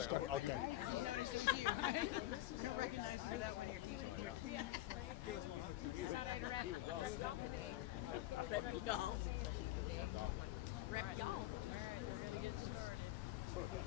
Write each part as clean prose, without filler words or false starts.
start. Okay. You noticed it was you. I don't recognize you for that one here. Rep y'all. Rep y'all. All right, we're gonna get started. Okay.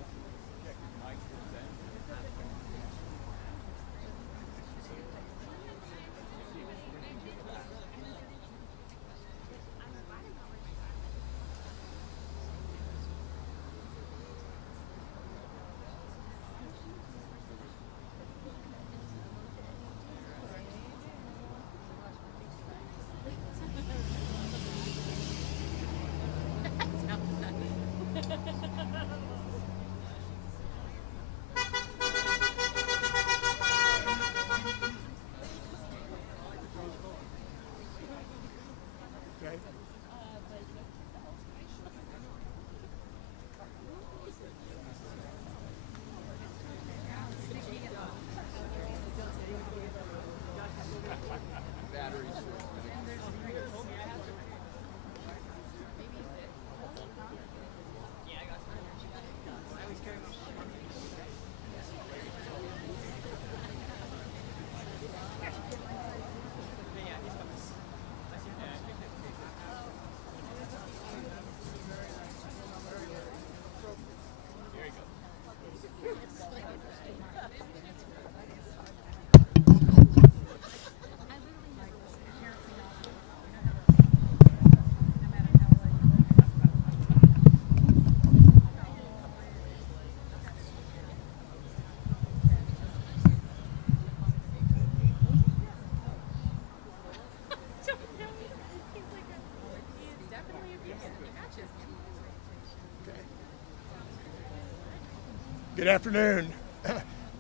Good afternoon.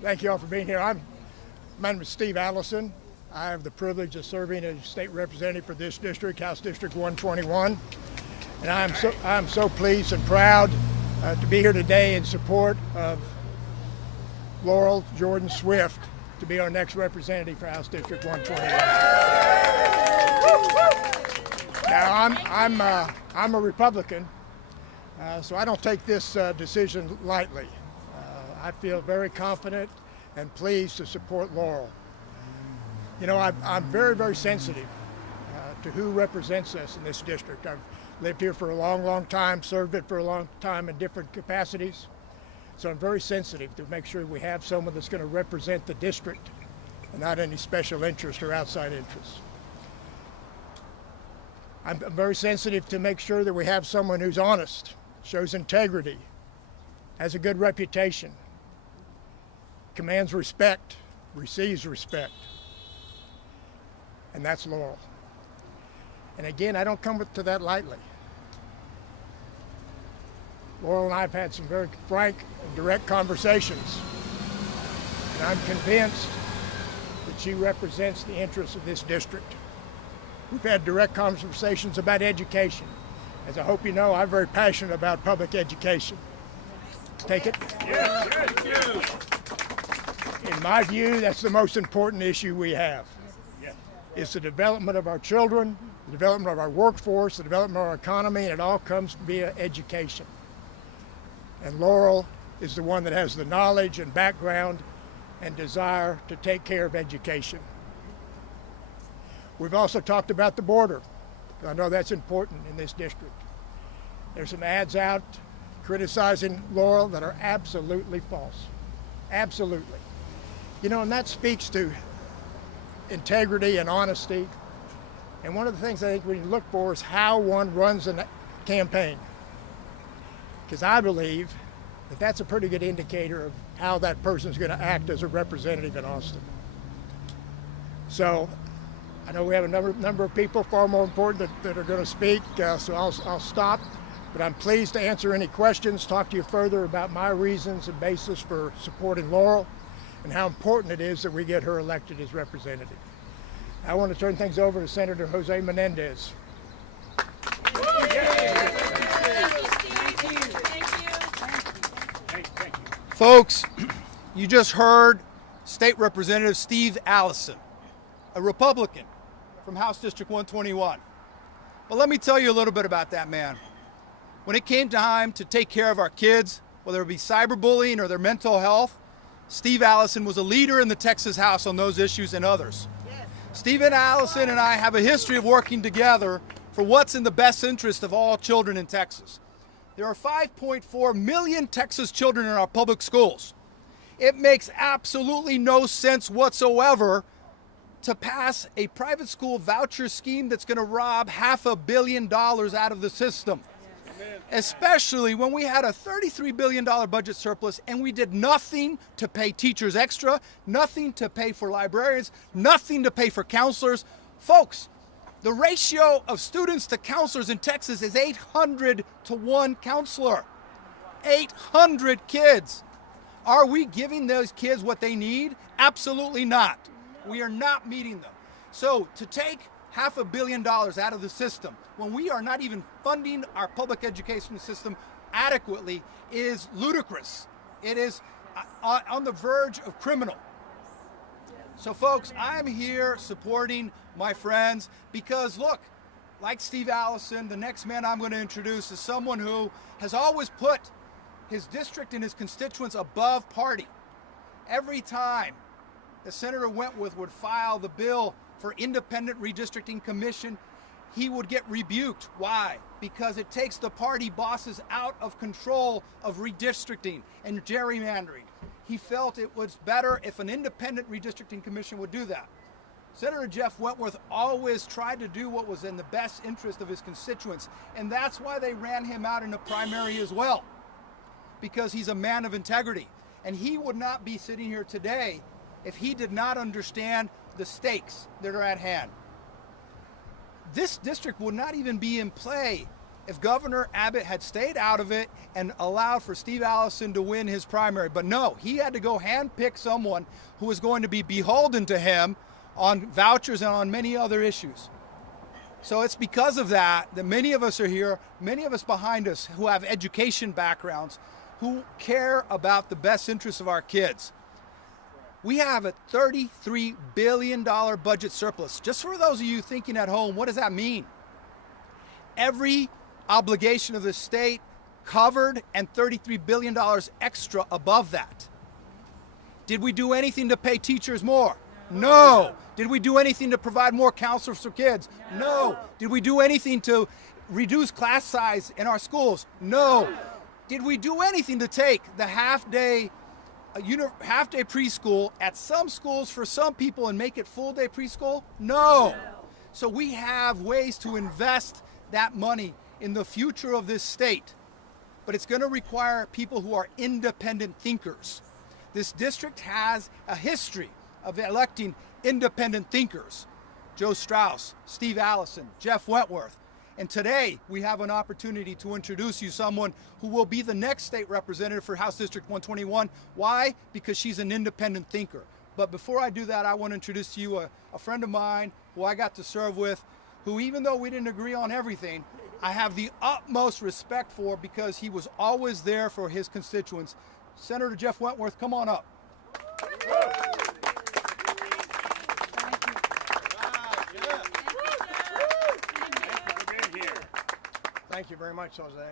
Thank you all for being here. My name is Steve Allison. I have the privilege of serving as state representative for this district, House District 121. And I'm so pleased and proud to be here today in support of Laurel Jordan Swift to be our next representative for House District 121. Now I'm a Republican, so I don't take this decision lightly. I feel very confident and pleased to support Laurel. You know, I'm very, very sensitive to who represents us in this district. I've lived here for a long, long time, served it for a long time in different capacities. So I'm very sensitive to make sure we have someone that's going to represent the district and not any special interest or outside interests. I'm very sensitive to make sure that we have someone who's honest, shows integrity, has a good reputation, commands respect, receives respect. And that's Laurel. And again, I don't come to that lightly. Laurel and I have had some very frank and direct conversations. And I'm convinced that she represents the interests of this district. We've had direct conversations about education. As I hope you know, I'm very passionate about public education. Take it? Yes. In my view, that's the most important issue we have. It's the development of our children, the development of our workforce, the development of our economy, and it all comes via education. And Laurel is the one that has the knowledge and background and desire to take care of education. We've also talked about the border. I know that's important in this district. There's some ads out criticizing Laurel that are absolutely false. Absolutely. You know, and that speaks to integrity and honesty. And one of the things I think we can look for is how one runs a campaign. Because I believe that that's a pretty good indicator of how that person's going to act as a representative in Austin. So I know we have a number of people far more important that are going to speak, so I'll stop. But I'm pleased to answer any questions, talk to you further about my reasons and basis for supporting Laurel and how important it is that we get her elected as representative. I want to turn things over to Senator Jose Menendez. Folks, you just heard State Representative Steve Allison, a Republican from House District 121. But let me tell you a little bit about that man. When it came time to take care of our kids, whether it be cyberbullying or their mental health, Steve Allison was a leader in the Texas House on those issues and others. Steve and Allison and I have a history of working together for what's in the best interest of all children in Texas. There are 5.4 million Texas children in our public schools. It makes absolutely no sense whatsoever to pass a private school voucher scheme that's going to rob $500 million out of the system. Especially when we had a $33 billion budget surplus and we did nothing to pay teachers extra, nothing to pay for librarians, nothing to pay for counselors. Folks, the ratio of students to counselors in Texas is 800 to 1 counselor. 800 kids. Are we giving those kids what they need? Absolutely not. We are not meeting them. So to take $500 million out of the system when we are not even funding our public education system adequately is ludicrous. It is on the verge of criminal. So folks, I'm here supporting my friends because look, like Steve Allison, the next man I'm going to introduce is someone who has always put his district and his constituents above party. Every time that Senator Wentworth would file the bill for independent redistricting commission, he would get rebuked. Why? Because it takes the party bosses out of control of redistricting and gerrymandering. He felt it was better if an independent redistricting commission would do that. Senator Jeff Wentworth always tried to do what was in the best interest of his constituents, and that's why they ran him out in a primary as well, because he's a man of integrity. And he would not be sitting here today if he did not understand the stakes that are at hand. This district would not even be in play if Governor Abbott had stayed out of it and allowed for Steve Allison to win his primary. But no, he had to go handpick someone who was going to be beholden to him on vouchers and on many other issues. So it's because of that that many of us are here, many of us behind us who have education backgrounds, who care about the best interests of our kids. We have a $33 billion budget surplus. Just for those of you thinking at home, what does that mean? Every obligation of the state covered and $33 billion extra above that. Did we do anything to pay teachers more? No. Did we do anything to provide more counselors for kids? No. Did we do anything to reduce class size in our schools? No. Did we do anything to take the half-day preschool at some schools for some people and make it full-day preschool? No. So we have ways to invest that money in the future of this state, but it's going to require people who are independent thinkers. This district has a history of electing independent thinkers. Joe Strauss, Steve Allison, Jeff Wentworth. And today we have an opportunity to introduce you someone who will be the next state representative for House District 121. Why? Because she's an independent thinker. But before I do that, I want to introduce to you a friend of mine who I got to serve with, who even though we didn't agree on everything, I have the utmost respect for because he was always there for his constituents. Senator Jeff Wentworth, come on up. Thank you very much, Jose.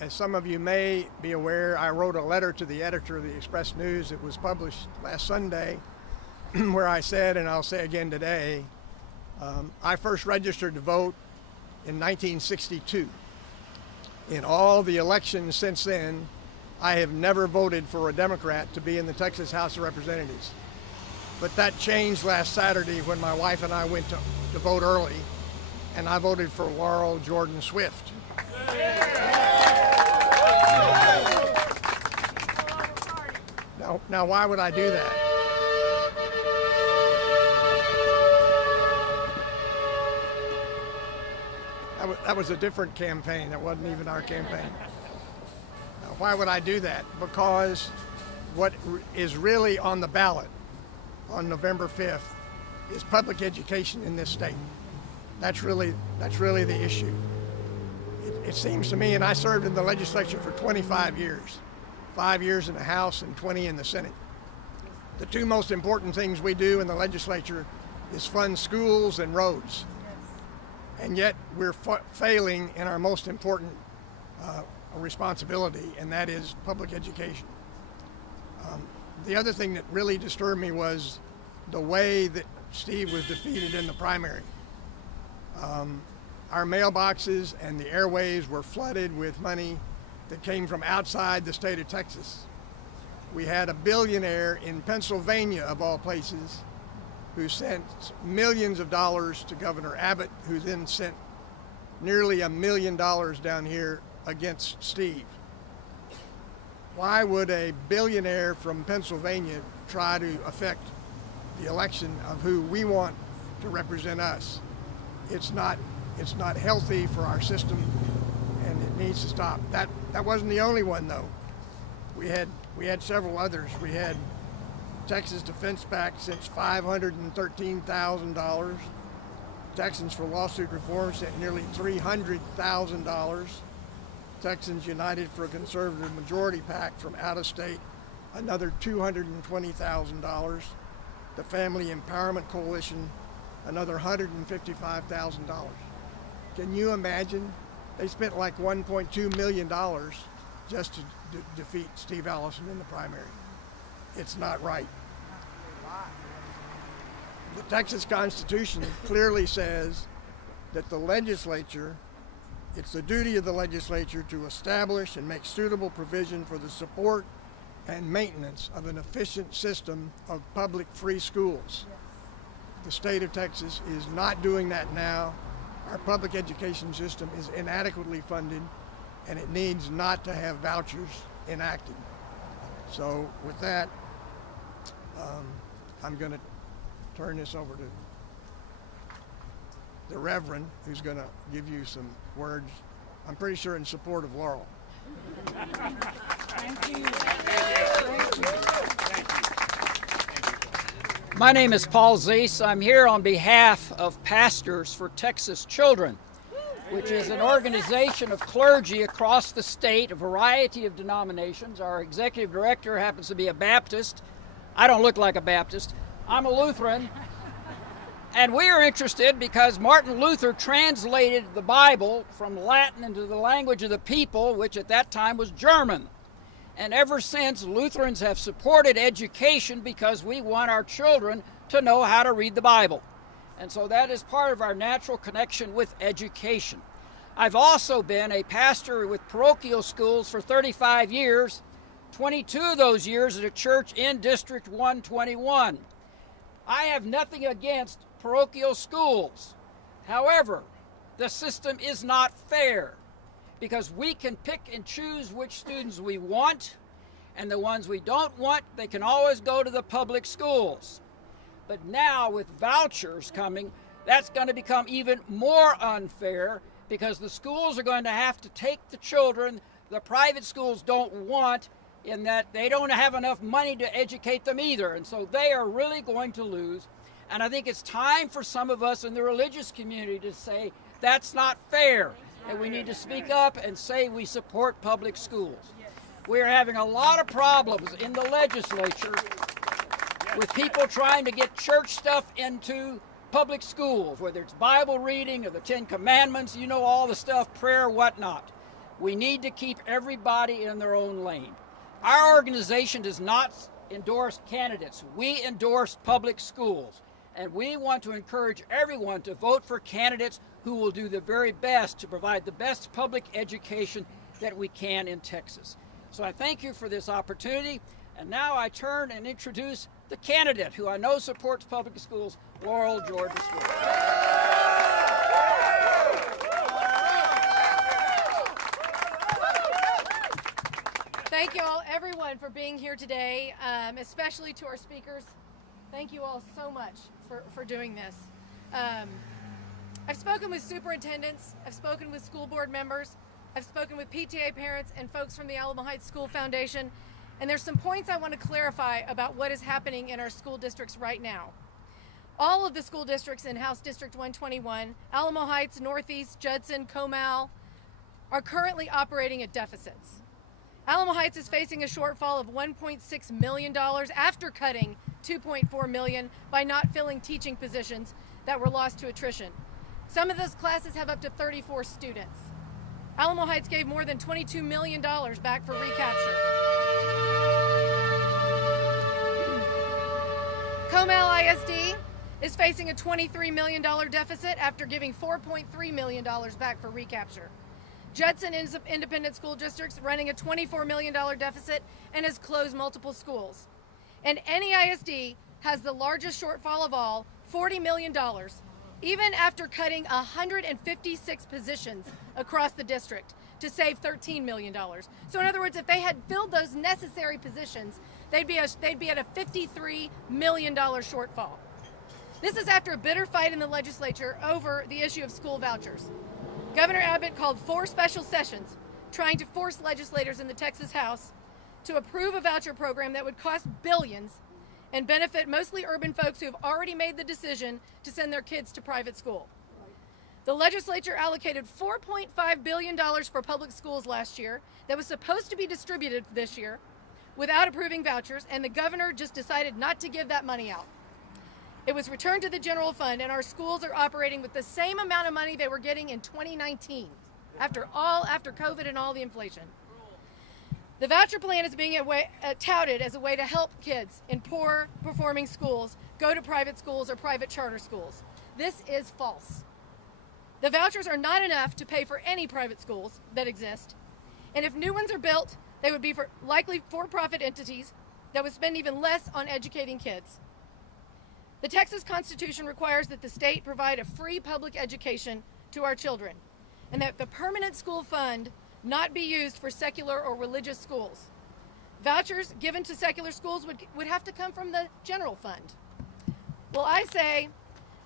As some of you may be aware, I wrote a letter to the editor of the Express News. It was published last Sunday, where I said, and I'll say again today, I first registered to vote in 1962. In all the elections since then, I have never voted for a Democrat to be in the Texas House of Representatives. But that changed last Saturday when my wife and I went to vote early, and I voted for Laurel Jordan Swift. Now, why would I do that? That was a different campaign. That wasn't even our campaign. Now, why would I do that? Because what is really on the ballot on November 5th is public education in this state. That's really the issue. It seems to me, and I served in the legislature for 25 years, 5 years in the House and 20 in the Senate. The two most important things we do in the legislature is fund schools and roads. And yet we're failing in our most important a responsibility, and that is public education. The other thing that really disturbed me was the way that Steve was defeated in the primary. Our mailboxes and the airwaves were flooded with money that came from outside the state of Texas. We had a billionaire in Pennsylvania, of all places, who sent millions of dollars to Governor Abbott, who then sent nearly $1 million down here against Steve. Why would a billionaire from Pennsylvania try to affect the election of who we want to represent us? It's not healthy for our system, and it needs to stop. That wasn't the only one, though. We had several others. We had Texas Defense PAC since $513,000. Texans for Lawsuit Reform sent nearly $300,000. Texans United for a Conservative Majority PAC from out of state, another $220,000. The Family Empowerment Coalition, another $155,000. Can you imagine? They spent like $1.2 million just to defeat Steve Allison in the primary. It's not right. The Texas Constitution clearly says that the legislature, it's the duty of the legislature to establish and make suitable provision for the support and maintenance of an efficient system of public free schools. The state of Texas is not doing that now. Our public education system is inadequately funded, and it needs not to have vouchers enacted. So with that, I'm going to turn this over to the Reverend, who's going to give you some words, I'm pretty sure in support of Laurel. Thank you. My name is Paul Zeese. I'm here on behalf of Pastors for Texas Children, which is an organization of clergy across the state, a variety of denominations. Our executive director happens to be a Baptist. I don't look like a Baptist. I'm a Lutheran. And we are interested because Martin Luther translated the Bible from Latin into the language of the people, which at that time was German. And ever since, Lutherans have supported education because we want our children to know how to read the Bible. And so that is part of our natural connection with education. I've also been a pastor with parochial schools for 35 years, 22 of those years at a church in District 121. I have nothing against parochial schools. However, the system is not fair because we can pick and choose which students we want, and the ones we don't want, they can always go to the public schools. But now with vouchers coming, that's going to become even more unfair because the schools are going to have to take the children the private schools don't want, in that they don't have enough money to educate them either. And so they are really going to lose. And I think it's time for some of us in the religious community to say that's not fair. And we need to speak up and say we support public schools. We're having a lot of problems in the legislature with people trying to get church stuff into public schools, whether it's Bible reading or the Ten Commandments, you know, all the stuff, prayer, whatnot. We need to keep everybody in their own lane. Our organization does not endorse candidates. We endorse public schools. And we want to encourage everyone to vote for candidates who will do the very best to provide the best public education that we can in Texas. So I thank you for this opportunity. And now I turn and introduce the candidate who I know supports public schools, Laurel, Georgia School. Thank you all, everyone, for being here today, especially to our speakers. Thank you all so much for doing this. I've spoken with superintendents, I've spoken with school board members, I've spoken with PTA parents and folks from the Alamo Heights School Foundation, and there's some points I want to clarify about what is happening in our school districts right now. All of the school districts in House District 121, Alamo Heights, Northeast, Judson, Comal, are currently operating at deficits. Alamo Heights is facing a shortfall of $1.6 million after cutting $2.4 million by not filling teaching positions that were lost to attrition. Some of those classes have up to 34 students. Alamo Heights gave more than $22 million back for recapture. Comal ISD is facing a $23 million deficit after giving $4.3 million back for recapture. Judson Independent School District's running a $24 million deficit and has closed multiple schools. And NEISD has the largest shortfall of all, $40 million, even after cutting 156 positions across the district to save $13 million. So in other words, if they had filled those necessary positions, they'd be at a $53 million shortfall. This is after a bitter fight in the legislature over the issue of school vouchers. Governor Abbott called 4 special sessions trying to force legislators in the Texas House to approve a voucher program that would cost billions and benefit mostly urban folks who have already made the decision to send their kids to private school. The legislature allocated $4.5 billion for public schools last year that was supposed to be distributed this year without approving vouchers, and the governor just decided not to give that money out. It was returned to the general fund, and our schools are operating with the same amount of money they were getting in 2019, after COVID and all the inflation. The voucher plan is being touted as a way to help kids in poor performing schools go to private schools or private charter schools. This is false. The vouchers are not enough to pay for any private schools that exist, and if new ones are built, they would be for likely for-profit entities that would spend even less on educating kids. The Texas Constitution requires that the state provide a free public education to our children, and that the permanent school fund not be used for secular or religious schools. Vouchers given to secular schools would have to come from the general fund. Well, I say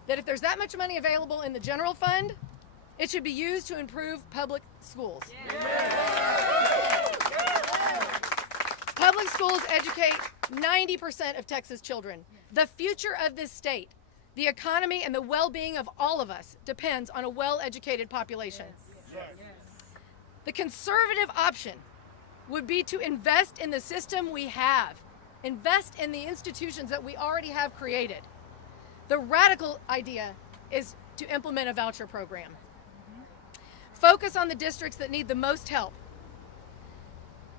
that if there's that much money available in the general fund, it should be used to improve public schools. Public schools educate 90% of Texas children. The future of this state, the economy, and the well-being of all of us depends on a well-educated population. The conservative option would be to invest in the system we have, invest in the institutions that we already have created. The radical idea is to implement a voucher program. Focus on the districts that need the most help.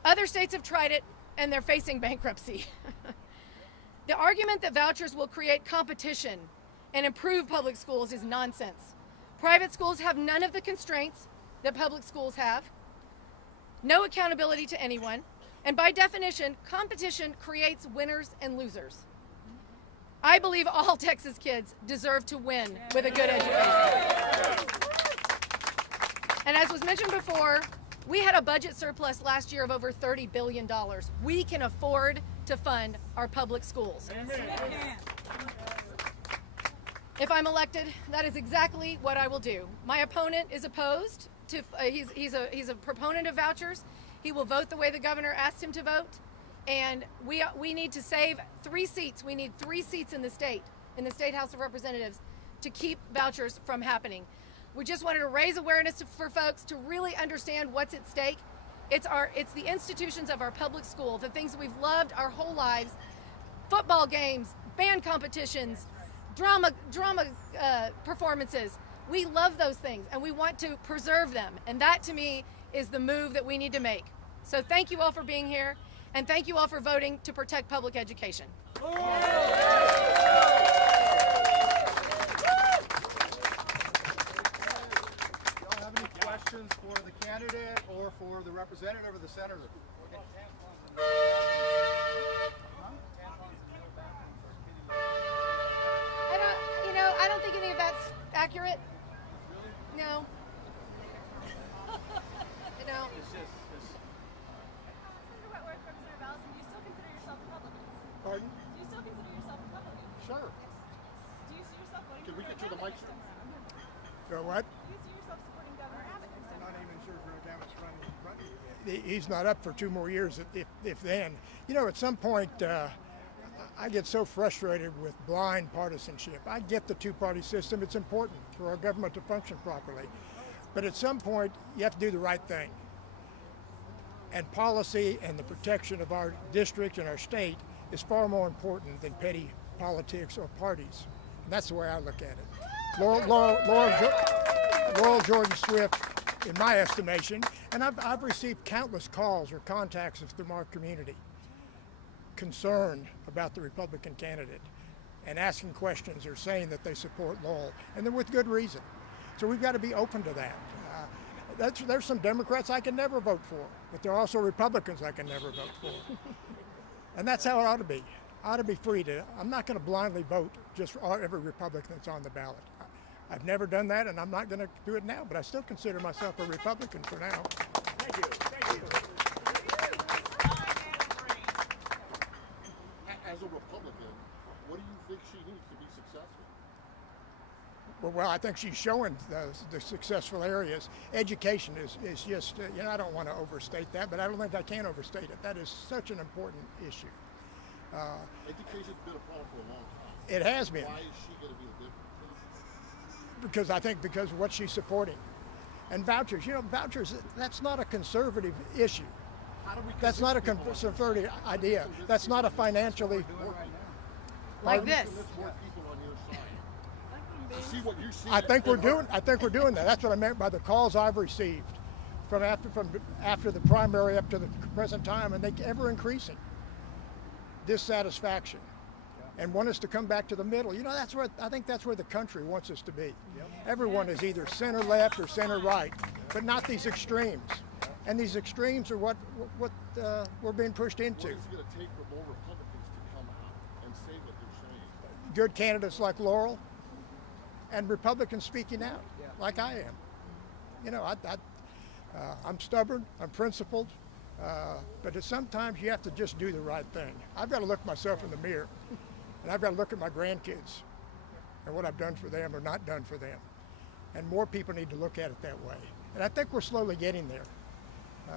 Other states have tried it, and they're facing bankruptcy. The argument that vouchers will create competition and improve public schools is nonsense. Private schools have none of the constraints that public schools have, no accountability to anyone, and by definition, competition creates winners and losers. I believe all Texas kids deserve to win with a good education. And as was mentioned before, we had a budget surplus last year of over $30 billion. We can afford to fund our public schools. If I'm elected, that is exactly what I will do. My opponent is opposed to, he's a proponent of vouchers. He will vote the way the governor asked him to vote. And we need to save 3 seats. We need 3 seats in the State House of Representatives, to keep vouchers from happening. We just wanted to raise awareness for folks to really understand what's at stake. It's the institutions of our public school, the things that we've loved our whole lives, football games, band competitions, drama performances. We love those things, and we want to preserve them. And that, to me, is the move that we need to make. So thank you all for being here, and thank you all for voting to protect public education. Questions for the candidate or for the representative or the senator? I don't think any of that's accurate. No. No. Representative Allison, do you still consider yourself a Republican? Pardon? Do you still consider yourself a Republican? Sure. Do you see yourself voting Can we get you the mic? So what? Do you see yourself supporting Governor Abbott this time? Not even sure Greg Abbott's running. He's not up for 2 more years, if then. You know, at some point, I get so frustrated with blind partisanship. I get the 2-party system. It's important for our government to function properly. But at some point, you have to do the right thing. And policy and the protection of our district and our state is far more important than petty politics or parties. And that's the way I look at it. Laurel Jordan Swift in my estimation. And I've received countless calls or contacts from our community concerned about the Republican candidate and asking questions or saying that they support Laurel, and they're with good reason. So we've got to be open to that. There's some Democrats I can never vote for, but there are also Republicans I can never vote for. And that's how it ought to be. I ought to be free to, I'm not going to blindly vote just for every Republican that's on the ballot. I've never done that, and I'm not going to do it now, but I still consider myself a Republican for now. Thank you. Thank you. As a Republican, what do you think she needs to be successful? Well, I think she's showing the successful areas. Education is just, I don't want to overstate that, but I don't think I can overstate it. That is such an important issue. Education's been a problem for a long time. It has been. Why is she going to be the difference? Because of what she's supporting. And vouchers, vouchers, that's not a conservative issue. How do we That's not a convince people conservative idea. That's not a financially. Like this. convince more people on your side to see what you see? I think we're doing that. That's what I meant by the calls I've received from after the primary up to the present time, and they ever increasing dissatisfaction, and want us to come back to the middle. I think that's where the country wants us to be. Everyone is either center left or center right, but not these extremes. And these extremes are what we're being pushed into. What is it going to take for more Republicans to come out and say what they're saying? Good candidates like Laurel, and Republicans speaking out, like I am. I'm stubborn, I'm principled, but sometimes you have to just do the right thing. I've got to look myself in the mirror, and I've got to look at my grandkids and what I've done for them or not done for them. And more people need to look at it that way. And I think we're slowly getting there.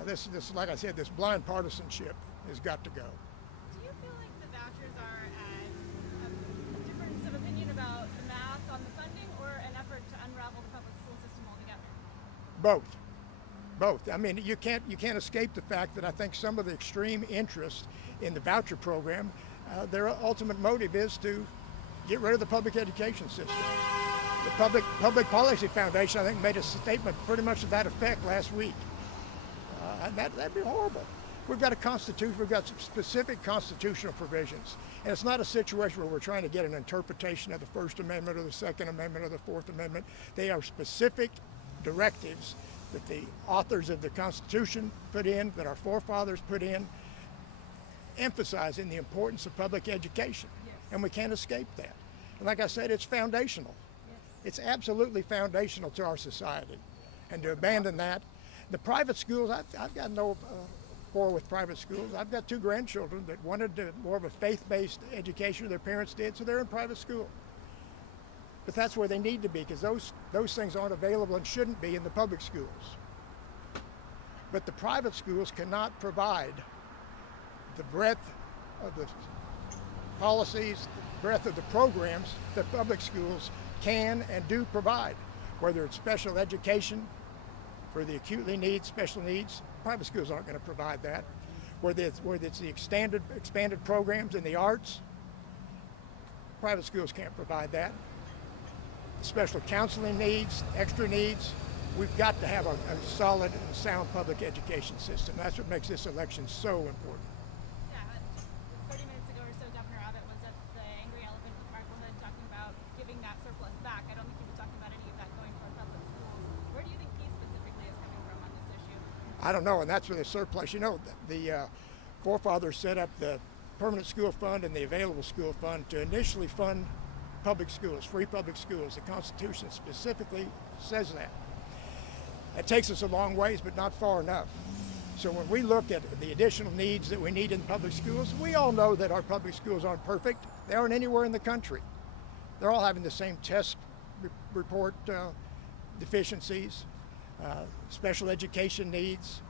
This, like I said, this blind partisanship has got to go. Do you feel like the vouchers are a difference of opinion about the math on the funding, or an effort to unravel the public school system altogether? Both. I mean, you can't escape the fact that I think some of the extreme interest in the voucher program, their ultimate motive is to get rid of the public education system. The Public Policy Foundation, I think, made a statement pretty much to that effect last week. And that'd be horrible. We've got a constitution, we've got some specific constitutional provisions. And it's not a situation where we're trying to get an interpretation of the First Amendment or the Second Amendment or the Fourth Amendment. They are specific directives that the authors of the Constitution put in, that our forefathers put in, emphasizing the importance of public education. Yes. And we can't escape that. And like I said, it's foundational. Yes. It's absolutely foundational to our society. And to abandon that, the private schools, I've got no quarrel with private schools. I've got two grandchildren that wanted more of a faith-based education, their parents did, so they're in private school. But that's where they need to be, because those things aren't available and shouldn't be in the public schools. But the private schools cannot provide the breadth of the policies, the breadth of the programs that public schools can and do provide, whether it's special education for the acutely needs, special needs. Private schools aren't going to provide that. Whether it's the expanded programs in the arts, private schools can't provide that. Special counseling needs, extra needs, we've got to have a solid and sound public education system. That's what makes this election so important. Yeah, 30 minutes ago or so, Governor Abbott was at the Angry Elephant in Marblehead talking about giving that surplus back. I don't think he was talking about any of that going toward public schools. Where do you think he specifically is coming from on this issue? I don't know, and that's where the surplus, the forefathers set up the permanent school fund and the available school fund to initially fund public schools, free public schools. The Constitution specifically says that. It takes us a long ways, but not far enough. So when we look at the additional needs that we need in public schools, we all know that our public schools aren't perfect. They aren't anywhere in the country. They're all having the same test report deficiencies, special education needs.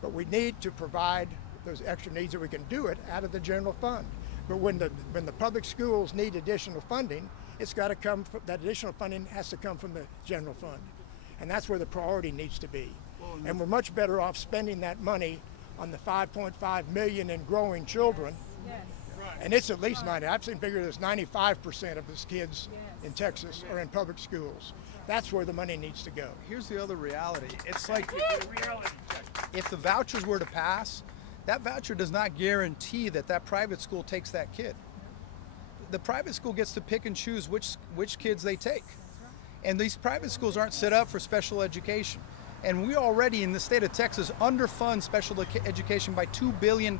But we need to provide those extra needs that we can do it out of the general fund. But when the public schools need additional funding, it's got to come from, that additional funding has to come from the general fund. And that's where the priority needs to be. And we're much better off spending that money on the 5.5 million and growing children And it's at least 90. I've seen figures that's 95% of the kids in Texas are in public schools. That's where the money needs to go. Here's the other reality. It's like if the vouchers were to pass, that voucher does not guarantee that that private school takes that kid. The private school gets to pick and choose which kids they take. And these private schools aren't set up for special education. And we already in the state of Texas underfund special education by $2 billion.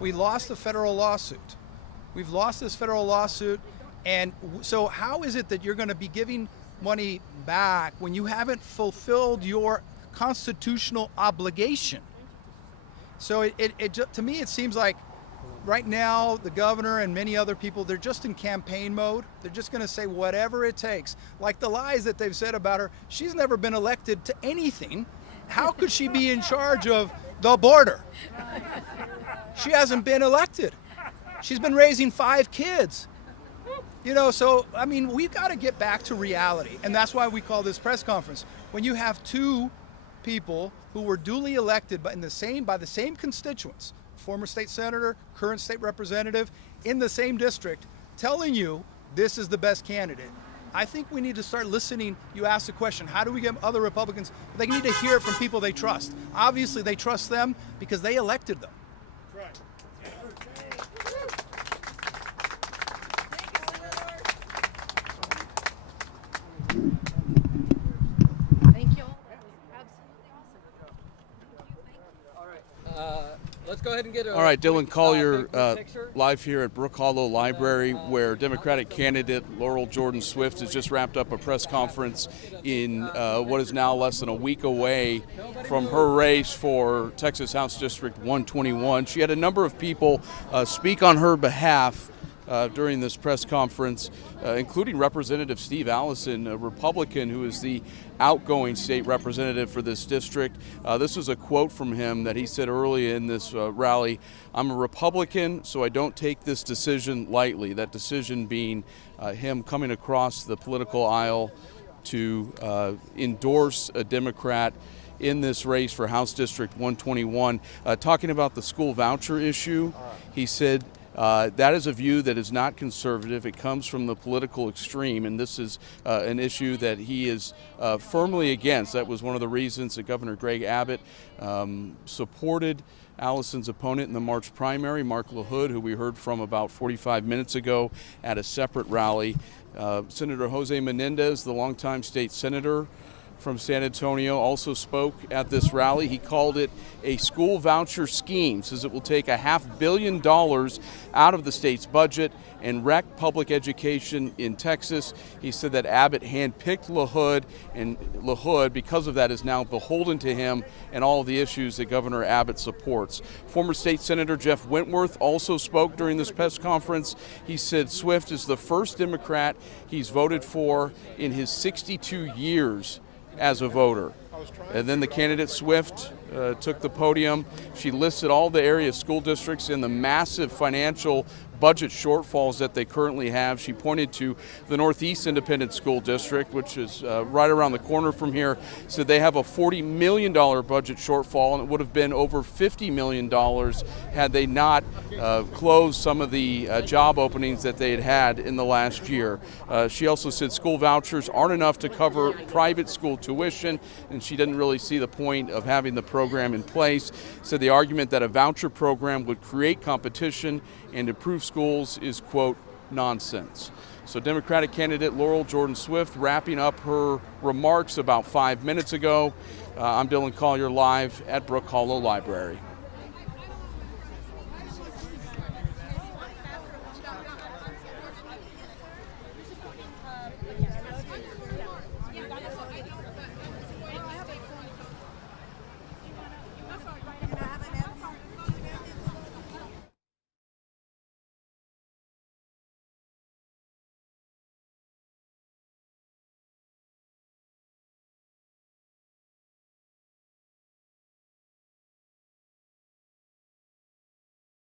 We lost the federal lawsuit. We've lost this federal lawsuit. And so how is it that you're going to be giving money back when you haven't fulfilled your constitutional obligation? So to me, it seems like right now, the governor and many other people, they're just in campaign mode. They're just going to say whatever it takes. Like the lies that they've said about her. She's never been elected to anything. How could she be in charge of the border? She hasn't been elected. She's been raising 5 kids. You know, so, I mean, we've got to get back to reality. And that's why we call this press conference. When you have 2 people who were duly elected by the same constituents, former state senator, current state representative, in the same district, telling you this is the best candidate. I think we need to start listening. You asked the question, how do we get other Republicans? They need to hear it from people they trust. Obviously, they trust them because they elected them. Right. Thank you all. That was absolutely awesome. Let's go ahead and get a All right, Dylan quick, Collier quick picture. live here at Brookhollow Library, where Democratic candidate Laurel Jordan Swift has just wrapped up a press conference in what is now less than a week away from her race for Texas House District 121. She had a number of people speak on her behalf during this press conference, including Representative Steve Allison, a Republican who is the outgoing state representative for this district. This was a quote from him that he said early in this rally: "I'm a Republican, so I don't take this decision lightly." That decision being him coming across the political aisle to endorse a Democrat in this race for House District 121. Talking about the school voucher issue, he said, that is a view that is not conservative. It comes from the political extreme, and this is an issue that he is firmly against. That was one of the reasons that Governor Greg Abbott supported Allison's opponent in the March primary, Mark LaHood, who we heard from about 45 minutes ago at a separate rally. Senator Jose Menendez, the longtime state senator from San Antonio, also spoke at this rally. He called it a school voucher scheme, says it will take $500 million out of the state's budget and wreck public education in Texas. He said that Abbott handpicked LaHood, and LaHood, because of that, is now beholden to him and all of the issues that Governor Abbott supports. Former State Senator Jeff Wentworth also spoke during this press conference. He said Swift is the first Democrat he's voted for in his 62 years as a voter. And then the candidate Swift took the podium. She listed all the area school districts and the massive financial budget shortfalls that they currently have. She pointed to the Northeast Independent School District, which is right around the corner from here, said they have a $40 million budget shortfall, and it would have been over $50 million had they not closed some of the job openings that they had in the last year. She also said school vouchers aren't enough to cover private school tuition, and she didn't really see the point of having the program in place. Said the argument that a voucher program would create competition and improve schools is, quote, nonsense. So Democratic candidate Laurel Jordan Swift wrapping up her remarks about 5 minutes ago. I'm Dylan Collier live at Brookhollow Library.